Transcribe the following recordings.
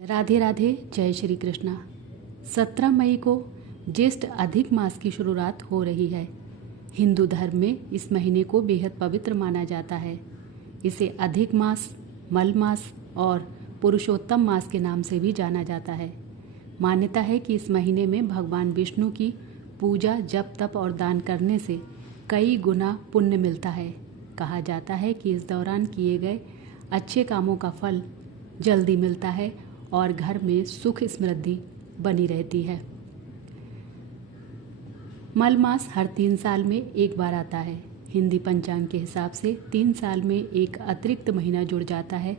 राधे राधे। जय श्री कृष्णा। 17 मई को ज्येष्ठ अधिक मास की शुरुआत हो रही है। हिंदू धर्म में इस महीने को बेहद पवित्र माना जाता है। इसे अधिक मास, मल मास और पुरुषोत्तम मास के नाम से भी जाना जाता है। मान्यता है कि इस महीने में भगवान विष्णु की पूजा, जप, तप और दान करने से कई गुना पुण्य मिलता है। कहा जाता है कि इस दौरान किए गए अच्छे कामों का फल जल्दी मिलता है और घर में सुख समृद्धि बनी रहती है। मल मास हर 3 साल में एक बार आता है। हिंदी पंचांग के हिसाब से 3 साल में एक अतिरिक्त महीना जुड़ जाता है,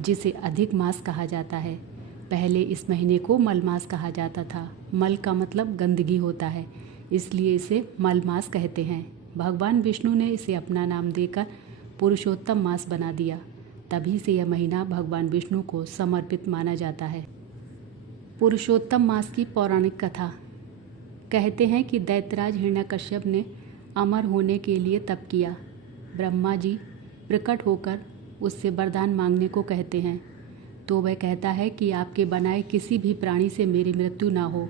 जिसे अधिक मास कहा जाता है। पहले इस महीने को मल मास कहा जाता था। मल का मतलब गंदगी होता है, इसलिए इसे मल मास कहते हैं। भगवान विष्णु ने इसे अपना नाम देकर पुरुषोत्तम मास बना दिया। तभी से यह महीना भगवान विष्णु को समर्पित माना जाता है। पुरुषोत्तम मास की पौराणिक कथा। कहते हैं कि दैत्यराज हिरण्यकश्यप ने अमर होने के लिए तप किया। ब्रह्मा जी प्रकट होकर उससे वरदान मांगने को कहते हैं, तो वह कहता है कि आपके बनाए किसी भी प्राणी से मेरी मृत्यु ना हो,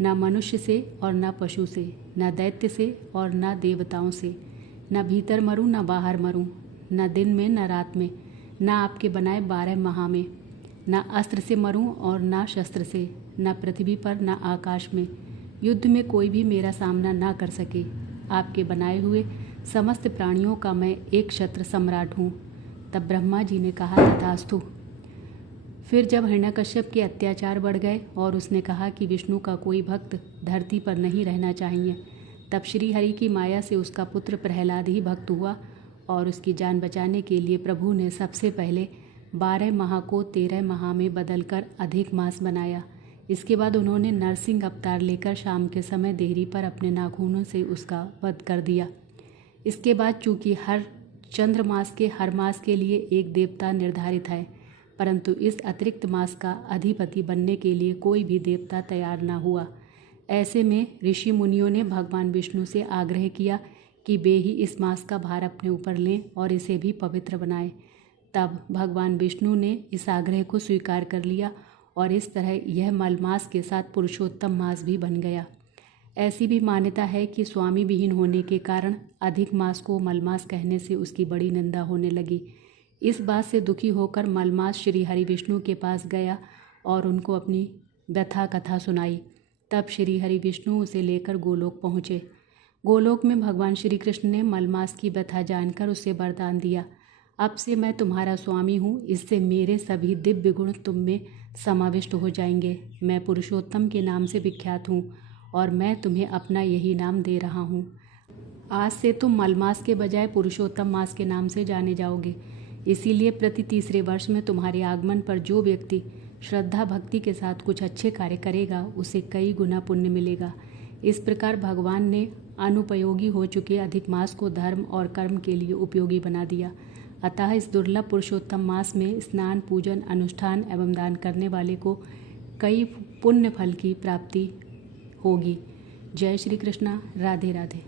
न मनुष्य से और न पशु से, न दैत्य से और न देवताओं से, न भीतर मरूं न बाहर मरूं, न दिन में न रात में, न आपके बनाए 12 माह में, न अस्त्र से मरूं और न शस्त्र से, न पृथ्वी पर न आकाश में, युद्ध में कोई भी मेरा सामना ना कर सके। आपके बनाए हुए समस्त प्राणियों का मैं एक क्षत्र सम्राट हूँ। तब ब्रह्मा जी ने कहा, तथास्तु। फिर जब हिरण्यकश्यप के अत्याचार बढ़ गए और उसने कहा कि विष्णु का कोई भक्त धरती पर नहीं रहना चाहिए, तब श्री हरि की माया से उसका पुत्र प्रहलाद ही भक्त हुआ और उसकी जान बचाने के लिए प्रभु ने सबसे पहले 12 माह को 13 माह में बदलकर अधिक मास बनाया। इसके बाद उन्होंने नरसिंह अवतार लेकर शाम के समय देहरी पर अपने नाखूनों से उसका वध कर दिया। इसके बाद चूंकि हर चंद्र मास के हर मास के लिए एक देवता निर्धारित है, परंतु इस अतिरिक्त मास का अधिपति बनने के लिए कोई भी देवता तैयार न हुआ। ऐसे में ऋषि मुनियों ने भगवान विष्णु से आग्रह किया कि वे ही इस मास का भार अपने ऊपर लें और इसे भी पवित्र बनाएं। तब भगवान विष्णु ने इस आग्रह को स्वीकार कर लिया और इस तरह यह मल मास के साथ पुरुषोत्तम मास भी बन गया। ऐसी भी मान्यता है कि स्वामी विहीन होने के कारण अधिक मास को मल मास कहने से उसकी बड़ी निंदा होने लगी। इस बात से दुखी होकर मल मास श्री हरि विष्णु के पास गया और उनको अपनी व्यथा कथा सुनाई। तब श्री हरि विष्णु उसे लेकर गोलोक पहुँचे। गोलोक में भगवान श्री कृष्ण ने मलमास की व्यथा जानकर उसे वरदान दिया, अब से मैं तुम्हारा स्वामी हूँ, इससे मेरे सभी दिव्य गुण तुम में समाविष्ट हो जाएंगे। मैं पुरुषोत्तम के नाम से विख्यात हूँ और मैं तुम्हें अपना यही नाम दे रहा हूँ। आज से तुम मलमास के बजाय पुरुषोत्तम मास के नाम से जाने जाओगे। इसीलिए प्रति तीसरे वर्ष में तुम्हारे आगमन पर जो व्यक्ति श्रद्धा भक्ति के साथ कुछ अच्छे कार्य करेगा, उसे कई गुना पुण्य मिलेगा। इस प्रकार भगवान ने अनुपयोगी हो चुके अधिक मास को धर्म और कर्म के लिए उपयोगी बना दिया। अतः इस दुर्लभ पुरुषोत्तम मास में स्नान, पूजन, अनुष्ठान एवं दान करने वाले को कई पुण्य फल की प्राप्ति होगी। जय श्री कृष्णा। राधे राधे।